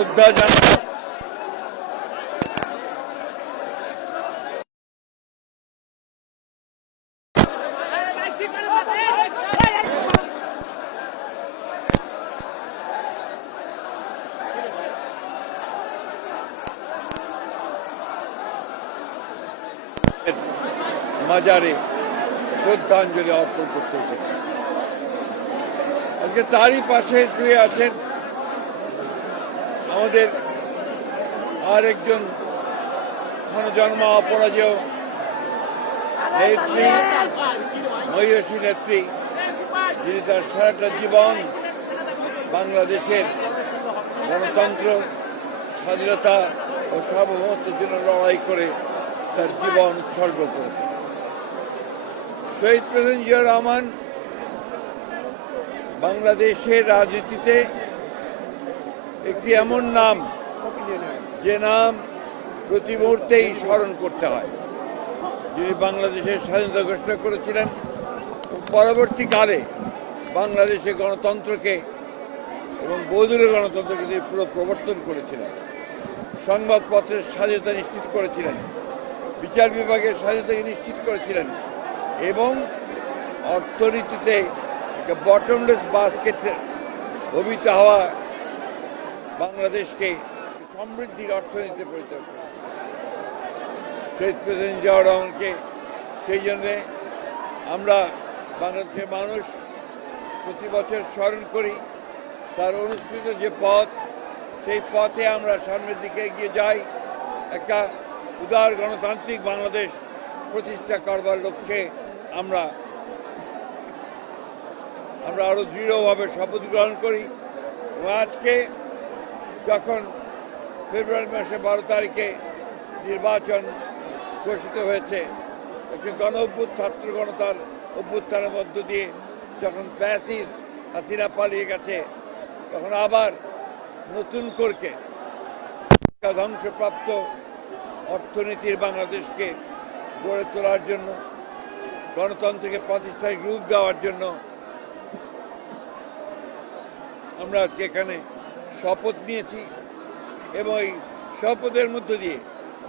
শ্রদ্ধা জানানো মাজারে শ্রদ্ধাঞ্জলি অর্পণ করতেছে। আজকে তারই পাশে শুয়ে আছেন আমাদের আরেকজন জন্ম অপরাজেয় নেত্রী, মহিষী নেত্রী, যিনি তার সারাটা জীবন বাংলাদেশের গণতন্ত্র, স্বাধীনতা ও সার্বভৌমত্বের জন্য লড়াই করে তার জীবন উৎসর্গ করেছেন। শহীদ প্রেসিডেন্ট জিয়া রহমান বাংলাদেশের রাজনীতিতে একটি এমন নাম, যে নাম প্রতি মুহূর্তেই স্মরণ করতে হয়, যিনি বাংলাদেশের স্বাধীনতা ঘোষণা করেছিলেন, পরবর্তীকালে বাংলাদেশের গণতন্ত্রকে এবং বহুদলীয় গণতন্ত্রকে তিনি পুরো প্রবর্তন করেছিলেন, সংবাদপত্রের স্বাধীনতা নিশ্চিত করেছিলেন, বিচার বিভাগের স্বাধীনতাকে নিশ্চিত করেছিলেন এবং অর্থনীতিতে একটা বটমলেস বাস্কেটে ভবিত হওয়া বাংলাদেশকে সমৃদ্ধির অর্থনীতিতে পরিণত করেছে। শহীদ প্রেসিডেন্ট জিয়াউর রহমানকে সেই জন্যে আমরা বাংলাদেশের মানুষ প্রতি বছর স্মরণ করি। তার অনুসৃত যে পথ, সেই পথে আমরা সামনের দিকে এগিয়ে যাই, একটা উদার গণতান্ত্রিক বাংলাদেশ প্রতিষ্ঠা করবার লক্ষ্যে আমরা আরো দৃঢ়ভাবে শপথ গ্রহণ করি। এবং আজকে যখন ফেব্রুয়ারি মাসে 12 তারিখে নির্বাচন ঘোষিত হয়েছে, একটি ছাত্র গণতার অভ্যুত্থানের মধ্য দিয়ে যখন ফ্যাসিস্ট হাসিনা পালিয়ে গেছে, তখন আবার নতুন করে ধ্বংসপ্রাপ্ত অর্থনীতির বাংলাদেশকে গড়ে তোলার জন্য, গণতন্ত্রকে প্রাতিষ্ঠানিক রূপ দেওয়ার জন্য আমরা আজকে এখানে শপথ নিয়েছি। এবং এই শপথের মধ্য দিয়ে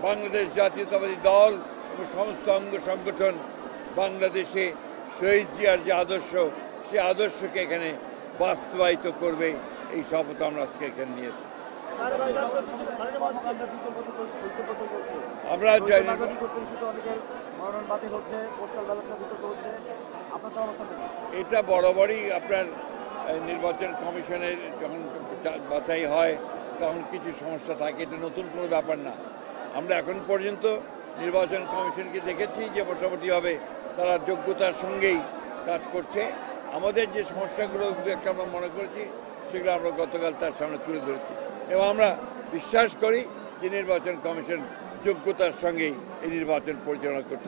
বাংলাদেশ জাতীয়তাবাদী দল এবং সমস্ত অঙ্গ সংগঠন বাংলাদেশে শহীদ জিয়ার যে আদর্শ, সে আদর্শকে এখানে বাস্তবায়িত করবে, এই শপথ আমরা আজকে এখানে নিয়েছি। আমরা এটা বরাবরই আপনার নির্বাচন কমিশনের যখন বাছাই হয় তখন কিছু সমস্যা থাকে, এটা নতুন কোনো ব্যাপার না। আমরা এখন পর্যন্ত নির্বাচন কমিশনকে দেখেছি যে মোটামুটিভাবে তারা যোগ্যতার সঙ্গেই কাজ করছে। আমাদের যে সমস্যাগুলো একটা আমরা মনে করেছি, সেগুলো আমরা গতকাল তার সামনে তুলে ধরেছি এবং আমরা বিশ্বাস করি যে নির্বাচন কমিশন যোগ্যতার সঙ্গেই এই নির্বাচন পরিচালনা করতে